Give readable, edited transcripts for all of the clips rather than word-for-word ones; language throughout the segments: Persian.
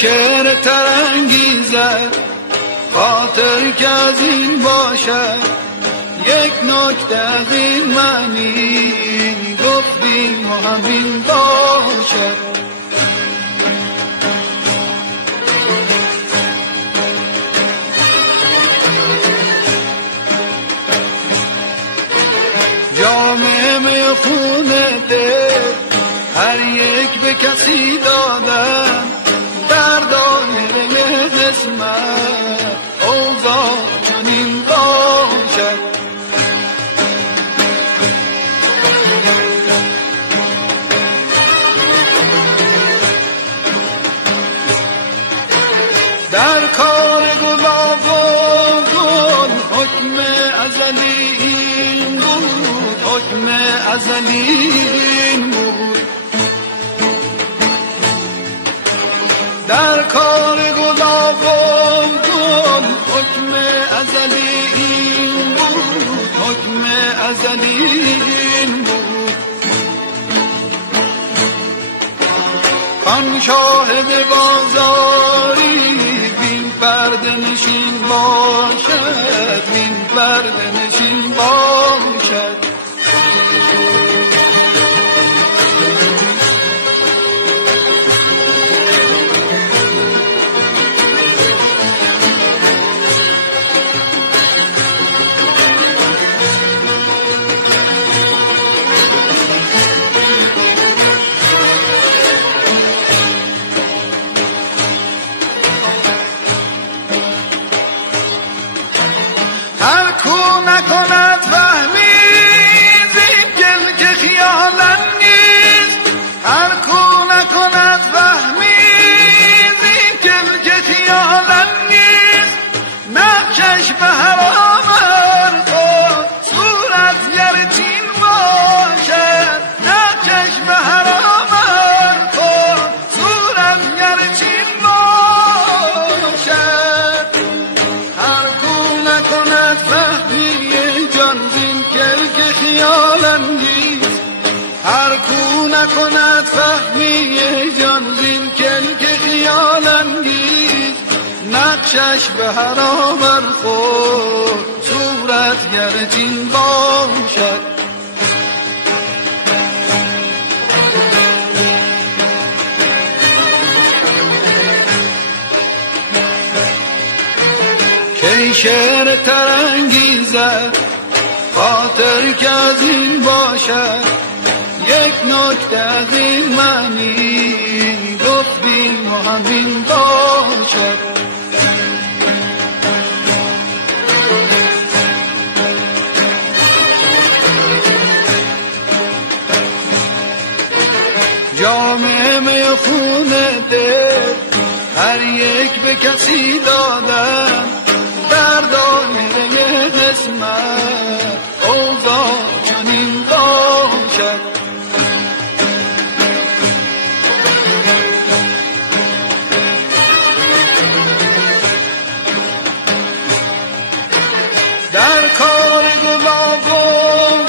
شعر ترانگیزد خاطر که از این باشد، یک نکته از این معنی گفتیم و همین باشد. جامعه میخونه دل هر یک به کسی دادن، در دایره قسمت اوضاع چنین باشد. در کار گلاب و گل حکم ازلی این بود، حکم ازلی این بود. در کار گلاب و گل حکم ازلی این بود، حکم ازلی این بود. کان شاهد بازاری بین پرده نشین باشد، بین پرده نشین باشد. هر کو نکند فهمی زین گل که خیال انگیز، هر کو نکند فهمی زین گل که خیال انگیز، نقشش به حرام خود صورت گرچین باشد، نقشش به حرام خود صورت گرچین باشد. هر کو نکند فهمی جان زین کل که خیال انگیز، هر کو نکند فهمی جان زین کل که خیال انگیز، نقشش به حرام خود صورت گرچین باشد. کی شعر ترانگیزد خاطر که از این باشد، یک نکته از این معنی گفتیم و همین باشد. جامعه میخونه دل هر یک به کسی دادن، در دایره قسمت اوضاع چنین باشد. در کار گلاب و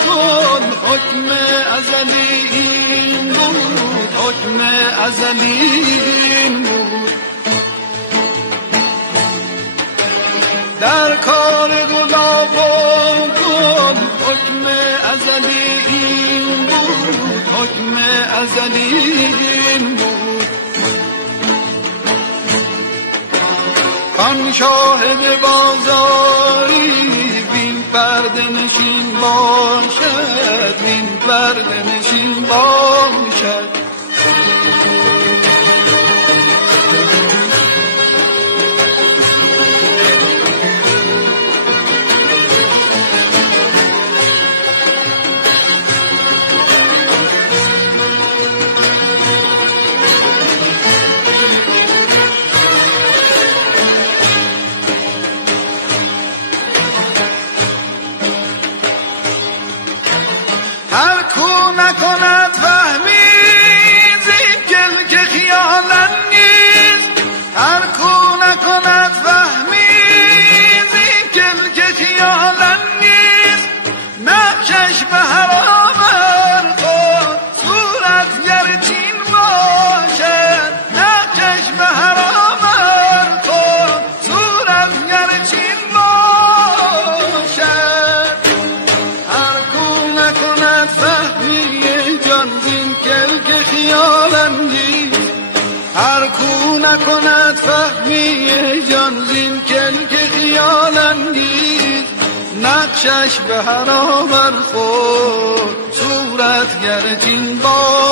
گل حکم ازلی این بود، حکم ازلی این بود. در کار گلاب و گل حکم ازلی این بود، حکم ازلی این بود. کان شاهد بازاری بین پرده نشین باشد، بین پرده نشین باشد. هر کو نکند فهمی زین گل زخمی جان زین کلک خیال انگیز نقشش به هر آور خورد صورتگر چین با